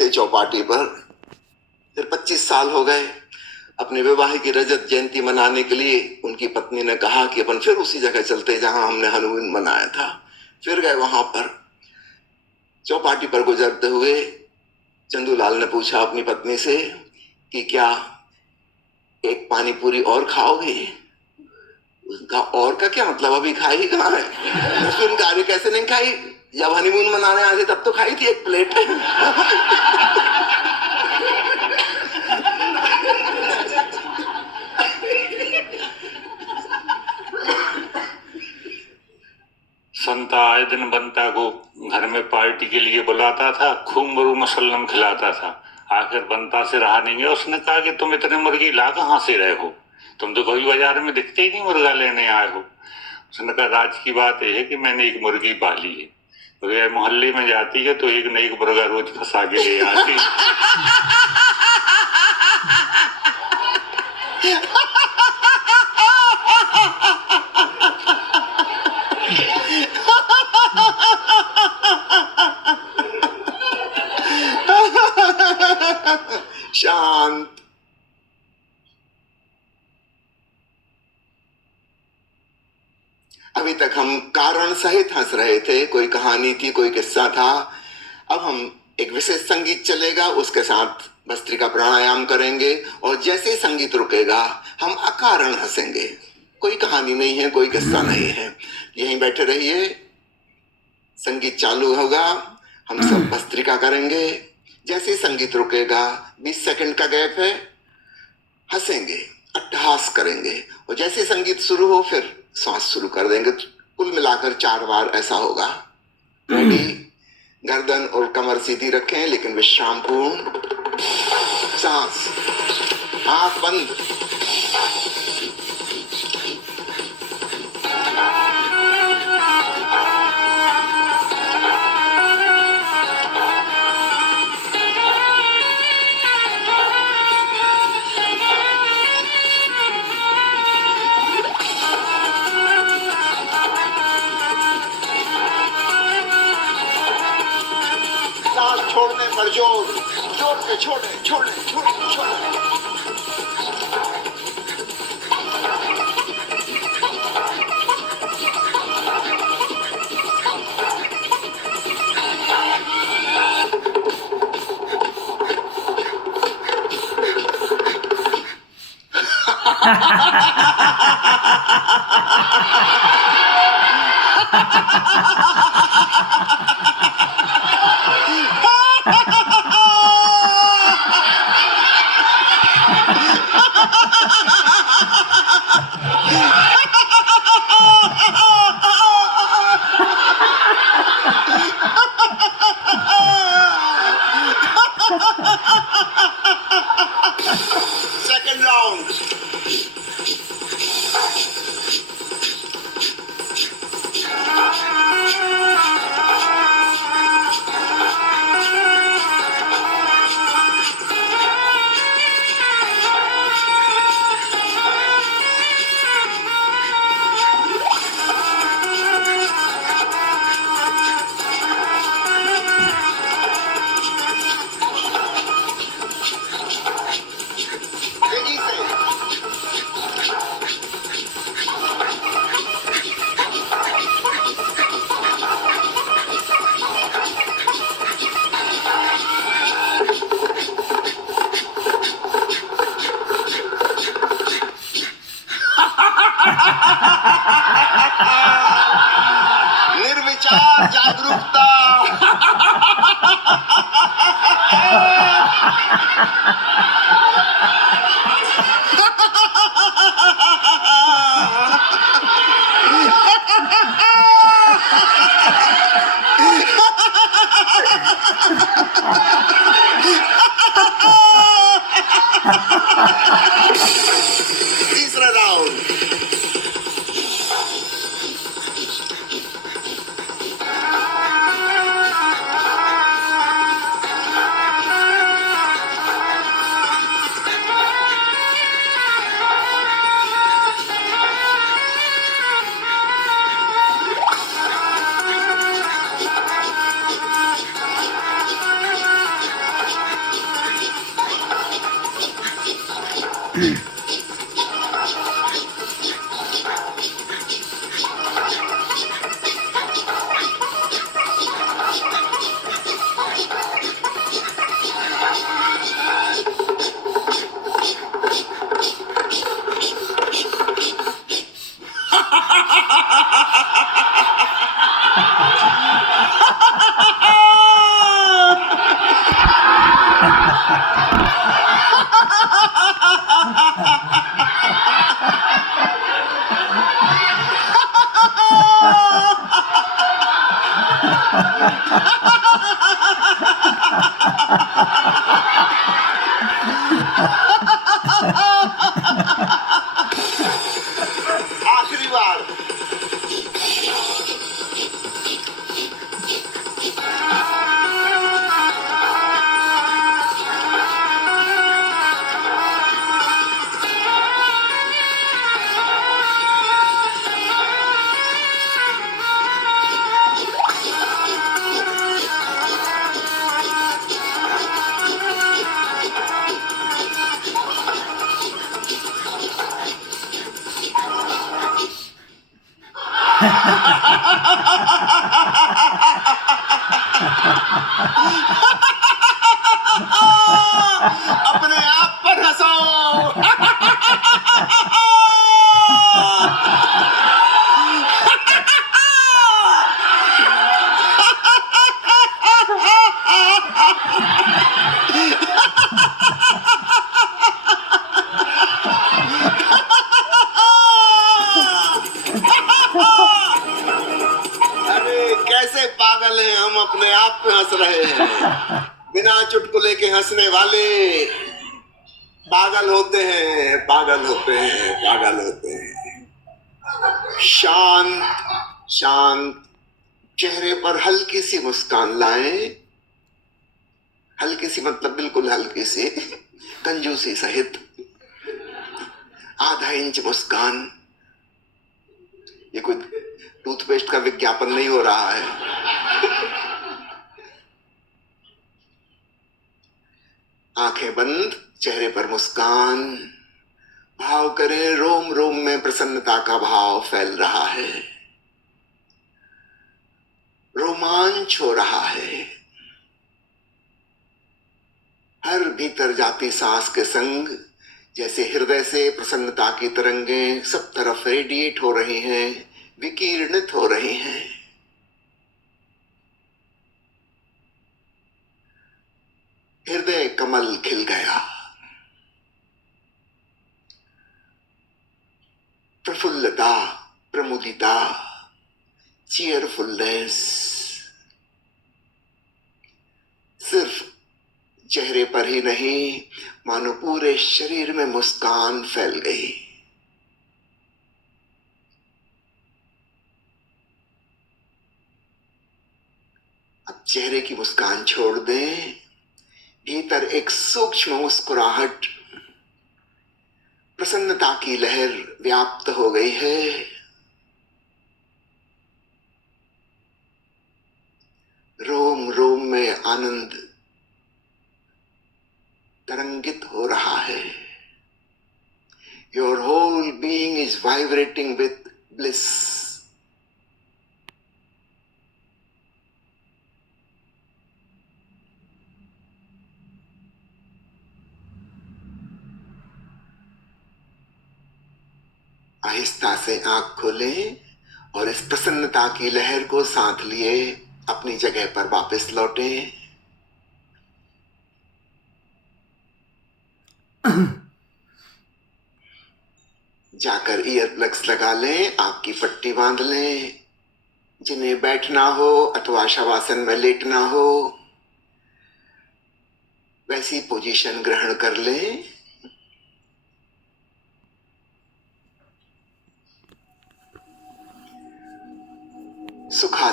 थे चौपाटी पर। फिर 25 साल हो गए। अपने विवाह की रजत जयंती मनाने के लिए उनकी पत्नी ने कहा कि अपन फिर उसी जगह चलते जहां हमने हनीमून मनाया था। फिर गए वहां पर। चौपाटी पर गुजरते हुए चंदूलाल ने पूछा अपनी पत्नी से कि क्या एक पानी पूरी और खाओगे? उसका और का क्या मतलब, अभी खाई कहाँ है? उसने कहा अरे कैसे नहीं खाई, जब हनीमून मनाने आए थे तब तो खाई थी एक प्लेट। संता आए दिन बंता को घर में पार्टी के लिए बुलाता था, खूब मरू मुसल्लम खिलाता था। आखिर बंता से रहा नहीं गया, उसने कहा कि तुम इतने मुर्गी ला कहाँ से रहे हो? तुम तो कभी बाजार में दिखते ही नहीं मुर्गा लेने आए हो। उसने कहा राज की बात यह है कि मैंने एक मुर्गी पाली है, तो यह मोहल्ले में जाती है तो एक न एक मुर्गा रोज फंसा के ले आती। शांत। अभी तक हम कारण सहित हंस रहे थे, कोई कहानी थी, कोई किस्सा था। अब हम एक विशेष संगीत चलेगा, उसके साथ भस्त्रिका प्राणायाम करेंगे और जैसे संगीत रुकेगा हम अकारण हंसेंगे। कोई कहानी नहीं है, कोई किस्सा नहीं है, यहीं बैठे रहिए। संगीत चालू होगा, हम सब भस्त्रिका करेंगे। जैसे संगीत रुकेगा 20 सेकंड का गैप है, हंसेंगे, अट्टहास करेंगे और जैसे संगीत शुरू हो फिर सांस शुरू कर देंगे। कुल मिलाकर 4 बार ऐसा होगा। रेडी? गर्दन और कमर सीधी रखें लेकिन विश्राम पूर्ण। सांस, आंख बंद। छोड़ने पर जोर, जोर से छोड़े, छोड़े, छोड़े, छोड़े। Second round. तेजी से। निर्विचार जागरूकता। तीसरा राउंड। आखिरी बार। अपने आप पर हंसो। अरे कैसे पागल हैं हम, अपने आप पे हंस रहे हैं। बिना चुटकुले के हंसने वाले पागल होते हैं, पागल होते हैं, पागल होते हैं। शांत शांत चेहरे पर हल्की सी मुस्कान लाएं। हल्की सी मतलब बिल्कुल हल्की सी, कंजूसी सहित आधा इंच मुस्कान। ये कोई टूथपेस्ट का विज्ञापन नहीं हो रहा है। आंखें बंद, चेहरे पर मुस्कान। भाव करें, रोम रोम में प्रसन्नता का भाव फैल रहा है, रोमांच हो रहा है। हर भीतर जाती सांस के संग जैसे हृदय से प्रसन्नता की तरंगें सब तरफ रेडिएट हो रही हैं, विकीर्णित हो रही हैं। हृदय कमल खिल गया। प्रफुल्लता, प्रमुदिता, चीयरफुलनेस सिर्फ चेहरे पर ही नहीं, मानो पूरे शरीर में मुस्कान फैल गई। अब चेहरे की मुस्कान छोड़ दें। भीतर एक सूक्ष्म मुस्कुराहट, प्रसन्नता की लहर व्याप्त हो गई है। रोम रोम में आनंद तरंगित हो रहा है। Your whole being is vibrating with bliss. आहिस्ता से आंख खोलें और इस प्रसन्नता की लहर को साथ लिए अपनी जगह पर वापस लौटें। जाकर ईयर प्लग्स लगा लें, आंख की पट्टी बांध लें। जिन्हें बैठना हो अथवा शवासन में लेटना हो वैसी पोजीशन ग्रहण कर लें।